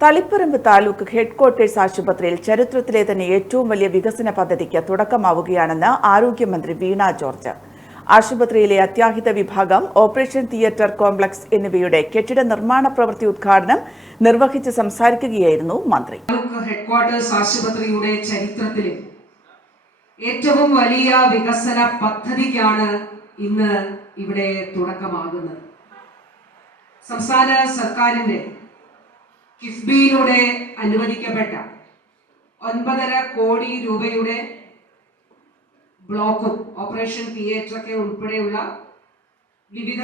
Taliparamba taluk headquarters ആശുപത്രിയിൽ ചരിത്രത്തിലെ തന്നെ ഏറ്റവും വലിയ വികസന പദ്ധതിക്ക് തുടക്കമാവുകയാണെന്ന് ആരോഗ്യമന്ത്രി വീണ ജോർജ്. ആശുപത്രിയിലെ അത്യാഹിത വിഭാഗം ഓപ്പറേഷൻ തിയേറ്റർ കോംപ്ലക്സ് എന്നിവയുടെ കെട്ടിട നിർമ്മാണ പ്രവൃത്തി ഉദ്ഘാടനം നിർവഹിച്ച് സംസാരിക്കുകയായിരുന്നു മന്ത്രി. ഹെഡ്ക്വാർട്ടേഴ്സ് ആശുപത്രിയുടെ ചരിത്രത്തിലെ ഏറ്റവും വലിയ വികസന പദ്ധതിക്കാണ് ഇന്ന് ഇവിടെ തുടക്കമാകുന്നത്. സംസ്ഥാന സർക്കാരിന്റെ കിഫ്ബിയിലൂടെ അനുവദിക്കപ്പെട്ട ഒൻപതര കോടി രൂപയുടെ ബ്ലോക്കും ഓപ്പറേഷൻ തിയേറ്ററൊക്കെ ഉൾപ്പെടെയുള്ള വിവിധ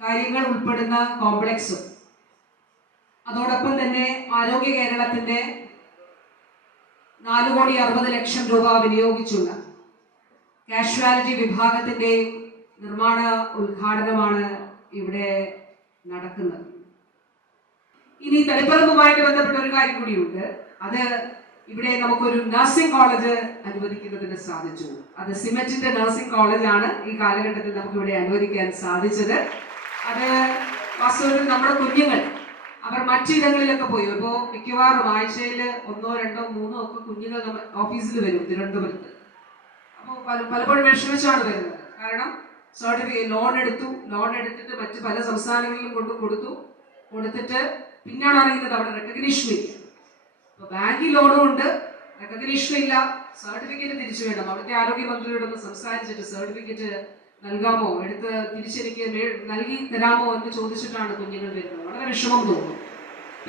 കാര്യങ്ങൾ ഉൾപ്പെടുന്ന കോംപ്ലക്സും. അതോടൊപ്പം തന്നെ ആരോഗ്യ കേരളത്തിന്റെ നാല് കോടി അറുപത് ലക്ഷം രൂപ വിനിയോഗിച്ചുള്ള കാഷ്വാലിറ്റി വിഭാഗത്തിന്റെയും നിർമ്മാണ ഉദ്ഘാടനമാണ് ഇവിടെ നടക്കുന്നത്. ഇനി തെളിപ്പറമ്പുമായിട്ട് ബന്ധപ്പെട്ട ഒരു കാര്യം കൂടിയുണ്ട്. അത് ഇവിടെ നമുക്കൊരു നഴ്സിംഗ് കോളേജ് അനുവദിക്കുന്നതിന് സാധിച്ചു. അത് സിമെന്റിന്റെ നഴ്സിംഗ് കോളേജ് ആണ് ഈ കാലഘട്ടത്തിൽ നമുക്ക് ഇവിടെ അനുവദിക്കാൻ സാധിച്ചത്. അത് വാസ്തവത്തിൽ നമ്മുടെ കുഞ്ഞുങ്ങൾ അവർ മറ്റിടങ്ങളിലൊക്കെ പോയി. ഇപ്പോൾ മിക്കവാറും ആഴ്ചയിൽ ഒന്നോ രണ്ടോ മൂന്നോ ഒക്കെ കുഞ്ഞുങ്ങൾ നമ്മൾ ഓഫീസിൽ വരും തിരുവനന്തപുരത്ത്. അപ്പോൾ പല പലപ്പോഴും വിഷമിച്ചാണ് വരുന്നത്. കാരണം സർട്ടിഫിക്കറ്റ് ലോൺ എടുത്തു. ലോൺ എടുത്തിട്ട് മറ്റ് പല സംസ്ഥാനങ്ങളിലും കൊണ്ടു കൊടുത്തു. കൊടുത്തിട്ട് പിന്നാണ് അറിയുന്നത് അവിടെ റെക്കഗ്നീഷൻ ഇല്ല. അപ്പൊ ബാങ്കിൽ ലോണും ഉണ്ട് റെക്കഗ്നീഷൻ ഇല്ല. സർട്ടിഫിക്കറ്റ് തിരിച്ചു വേണം. അവിടുത്തെ ആരോഗ്യമന്ത്രിയോട് ഒന്ന് സംസാരിച്ചിട്ട് സർട്ടിഫിക്കറ്റ് നൽകാമോ? എടുത്ത് തിരിച്ചെനിക്ക് നൽകി തരാമോ എന്ന് ചോദിച്ചിട്ടാണ് കുഞ്ഞുങ്ങൾ വരുന്നത്. വളരെ വിഷമം തോന്നുന്നു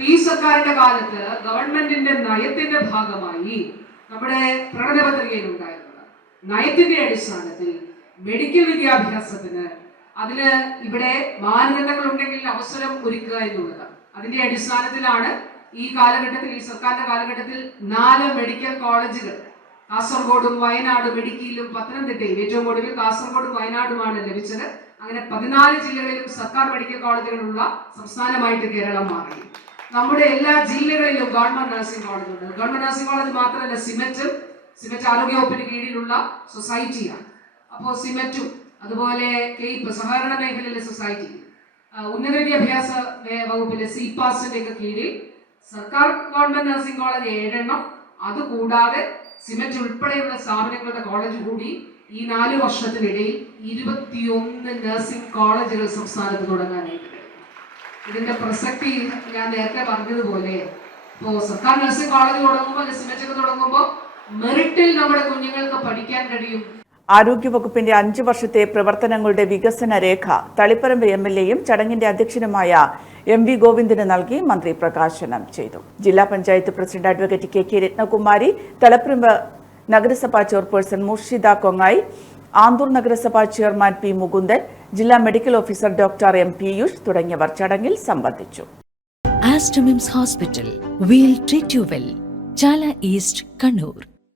ഈ സർക്കാരിന്റെ കാലത്ത് ഗവൺമെന്റിന്റെ നയത്തിന്റെ ഭാഗമായി നമ്മുടെ പ്രകടനപത്രികയിൽ ഉണ്ടായിരുന്നത് നയത്തിന്റെ അടിസ്ഥാനത്തിൽ മെഡിക്കൽ വിദ്യാഭ്യാസത്തിന് അതിൽ ഇവിടെ മാനദണ്ഡങ്ങൾ ഉണ്ടെങ്കിൽ അവസരം ഒരുക്കുക എന്നുള്ളത് അതിന്റെ അടിസ്ഥാനത്തിലാണ് ഈ കാലഘട്ടത്തിൽ ഈ സർക്കാരിന്റെ കാലഘട്ടത്തിൽ നാല് മെഡിക്കൽ കോളേജുകൾ. കാസർഗോഡും വയനാടും ഇടുക്കിയിലും പത്തനംതിട്ടയും. ഏറ്റവും ഒടുവിൽ കാസർഗോഡും വയനാടുമാണ് ലഭിച്ചത്. അങ്ങനെ പതിനാല് ജില്ലകളിലും സർക്കാർ മെഡിക്കൽ കോളേജുകളുള്ള സംസ്ഥാനമായിട്ട് കേരളം മാറി. നമ്മുടെ എല്ലാ ജില്ലകളിലും ഗവൺമെന്റ് നഴ്സിംഗ് കോളേജ് ഉണ്ട് ഗവൺമെന്റ് നഴ്സിംഗ് കോളേജ് മാത്രമല്ല സിമറ്റും സിമെറ്റ് ആരോഗ്യ വകുപ്പിന് കീഴിലുള്ള സൊസൈറ്റിയാണ്. അപ്പോൾ സിമറ്റും അതുപോലെ കെയ്പ് സഹകരണ മേഖലയിലെ സൊസൈറ്റി ഉന്നത വിദ്യാഭ്യാസ വകുപ്പിലെ വകുപ്പിലെ സിപാസിന്റെ ഒക്കെ കീഴിൽ സർക്കാർ ഗവൺമെന്റ് നഴ്സിംഗ് കോളേജ് ഏഴെണ്ണം. അതുകൂടാതെ സിമെന്റ് ഉൾപ്പെടെയുള്ള സ്ഥാപനങ്ങളുടെ കോളേജ് കൂടി ഈ നാല് വർഷത്തിനിടയിൽ ഇരുപത്തിയൊന്ന് നഴ്സിംഗ് കോളേജുകൾ സംസ്ഥാനത്ത് തുടങ്ങാനായിട്ട് ഇതിന്റെ പ്രസക്തി ഞാൻ നേരത്തെ പറഞ്ഞതുപോലെ ഇപ്പോ സർക്കാർ നഴ്സിംഗ് കോളേജ് തുടങ്ങുമ്പോൾ അല്ലെങ്കിൽ സിമറ്റ് ഒക്കെ തുടങ്ങുമ്പോൾ മെറിറ്റിൽ നമ്മുടെ കുഞ്ഞുങ്ങൾക്ക് പഠിക്കാൻ കഴിയും. ആരോഗ്യവകുപ്പിന്റെ അഞ്ചു വർഷത്തെ പ്രവർത്തനങ്ങളുടെ വികസന രേഖ തളിപ്പറമ്പ് എം എൽ എയും ചടങ്ങിന്റെ അധ്യക്ഷനുമായ എം വി ഗോവിന്ദന് നൽകി മന്ത്രി പ്രകാശനം ചെയ്തു. ജില്ലാ panchayat president advocate K K Rathnakumari Taliparamba നഗരസഭാ ചെയർപേഴ്സൺ മുർഷിദ കൊങ്ങായി ആന്തൂർ നഗരസഭാ ചെയർമാൻ പി മുകുന്ദൻ ജില്ലാ medical officer doctor M Piyush തുടങ്ങിയവർ ചടങ്ങിൽ സംബന്ധിച്ചു. Aster MIMS hospital we'll treat you well Chala East Kannur.